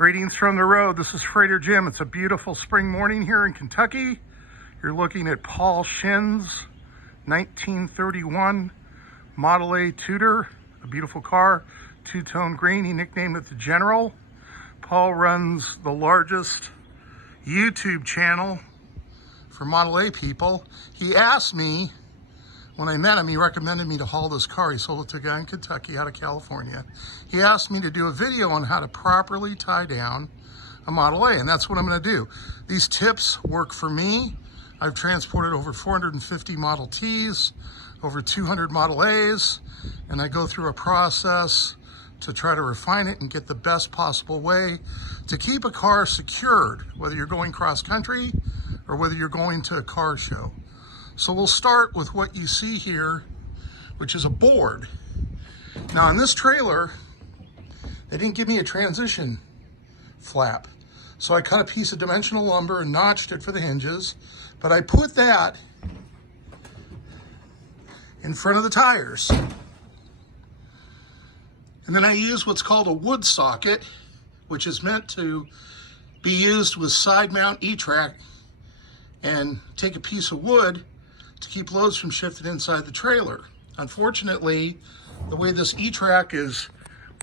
Greetings from the road. This is Freighter Jim. It's a beautiful spring morning here in Kentucky. You're looking at Paul Shin's 1931 Model A Tudor, a beautiful car, two-tone green. He nicknamed it the General. Paul runs the largest YouTube channel for Model A people. He asked me, when I met him, he recommended me to haul this car. He sold it to a guy in Kentucky out of California. He asked me to do a video on how to properly tie down a Model A, and that's what I'm gonna do. These tips work for me. I've transported over 450 Model Ts, over 200 Model As, and I go through a process to try to refine it and get the best possible way to keep a car secured, whether you're going cross country or whether you're going to a car show. So we'll start with what you see here, which is a board. Now in this trailer, they didn't give me a transition flap. So I cut a piece of dimensional lumber and notched it for the hinges, but I put that in front of the tires. And then I use what's called a wood socket, which is meant to be used with side mount E-track, and take a piece of wood to keep loads from shifting inside the trailer. Unfortunately, the way this E-track is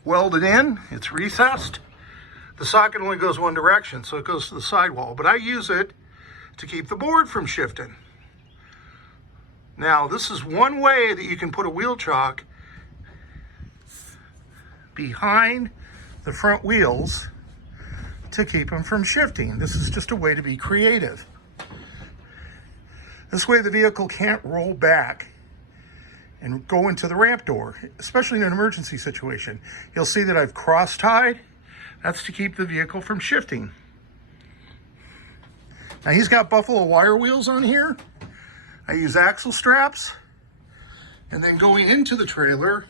welded in, it's recessed. The socket only goes one direction, so it goes to the sidewall, but I use it to keep the board from shifting. Now, this is one way that you can put a wheel chock behind the front wheels to keep them from shifting. This is just a way to be creative. This way the vehicle can't roll back and go into the ramp door, especially in an emergency situation. You'll see that I've cross-tied. That's to keep the vehicle from shifting. Now he's got buffalo wire wheels on here. I use axle straps. And then going into the trailer,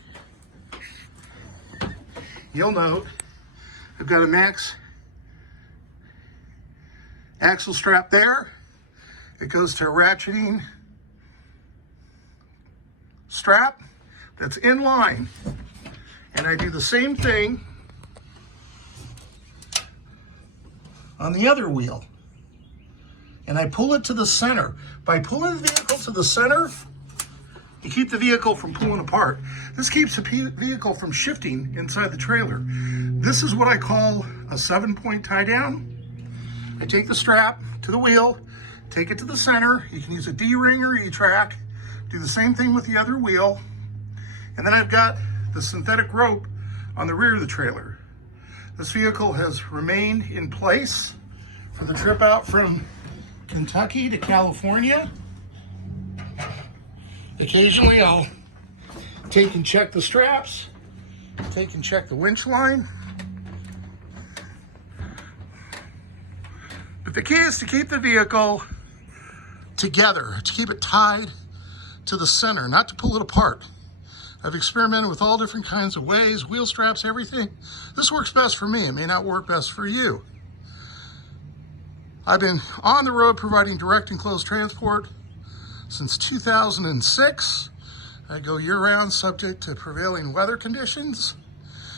you'll note I've got a max axle strap there. It goes to a ratcheting strap that's in line. And I do the same thing on the other wheel. And I pull it to the center. By pulling the vehicle to the center, you keep the vehicle from pulling apart. This keeps the vehicle from shifting inside the trailer. This is what I call a 7-point tie down. I take the strap to the wheel, take it to the center. You can use a D-ring or E-track. Do the same thing with the other wheel. And then I've got the synthetic rope on the rear of the trailer. This vehicle has remained in place for the trip out from Kentucky to California. Occasionally I'll take and check the straps, take and check the winch line. But the key is to keep the vehicle together, to keep it tied to the center, not to pull it apart. I've experimented with all different kinds of ways, wheel straps, everything. This works best for me. It may not work best for you. I've been on the road providing direct and closed transport since 2006. I go year-round subject to prevailing weather conditions.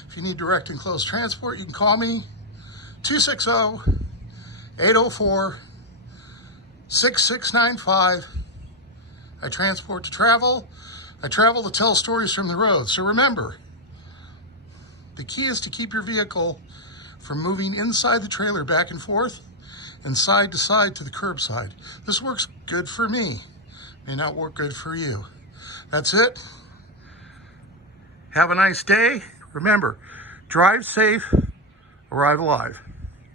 If you need direct and closed transport, you can call me 260-804-6695. I transport to travel. I travel to tell stories from the road. So remember, the key is to keep your vehicle from moving inside the trailer back and forth and side to side to the curbside. This works good for me. May not work good for you. That's it. Have a nice day. Remember, drive safe, arrive alive.